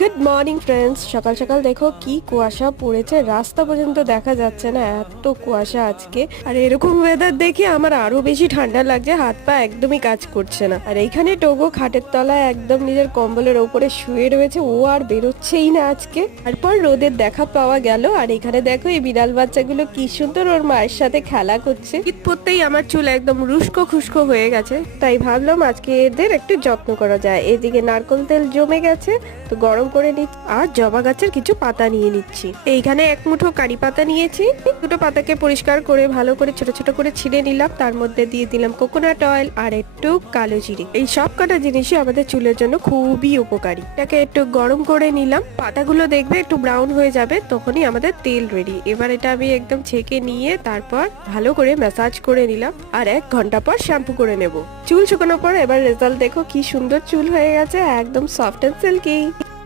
Good morning friends. সকাল সকাল দেখো কি কুয়াশা পড়েছে, রাস্তা পর্যন্ত দেখা যাচ্ছে না, এত কুয়াশা আজকে। আর এরকম ওয়েদার দেখে আমার আরো বেশি ঠান্ডা লাগছে, হাত পা একদমই কাজ করছে না। আর এইখানে টোগো খাটের তলায় একদম নিজের কম্বলের ওপরে শুয়ে রয়েছে, ও আর বেরোচ্ছেই না আজকে। তারপর রোদের দেখা পাওয়া গেল। আর এখানে দেখো এই বিড়াল বাচ্চাগুলো কি সুন্দর ওর মায়ের সাথে খেলা করছে। ঈদ পড়তেই আমার চুল একদম রুস্কো খুস্কো হয়ে গেছে, তাই ভাবলাম আজকে এদের একটু যত্ন করা যায়। এদিকে নারকেল তেল জমে গেছে, তো গরম করে নিচ্ছি। আর জবা গাছের কিছু পাতা নিয়ে নিচ্ছি। এইখানে এক মুঠো কারি পাতা নিয়েছি, দুটো পাতাকে পরিষ্কার করে ভালো করে ছোট ছোট করে ছিঁড়ে নিলাম। তার মধ্যে দিয়ে দিলাম কোকোনাট অয়েল আর একটু কালো জিরে। এই সব কটা জিনিসই আমাদের চুলের জন্য খুবই উপকারী। এটাকে একটু গরম করে নিলাম। পাতাগুলো দেখবে একটু ব্রাউন হয়ে যাবে, তখনই আমাদের তেল রেডি। এবার এটা আমি একদম ছেঁকে নিয়ে তারপর ভালো করে ম্যাসাজ করে নিলাম। আর 1 ঘন্টা পর শ্যাম্পু করে নেব। চুল শুকানোর পর এবার রেজাল্ট দেখো, কি সুন্দর চুল হয়ে গেছে, একদম সফট এন্ড সিল্কি।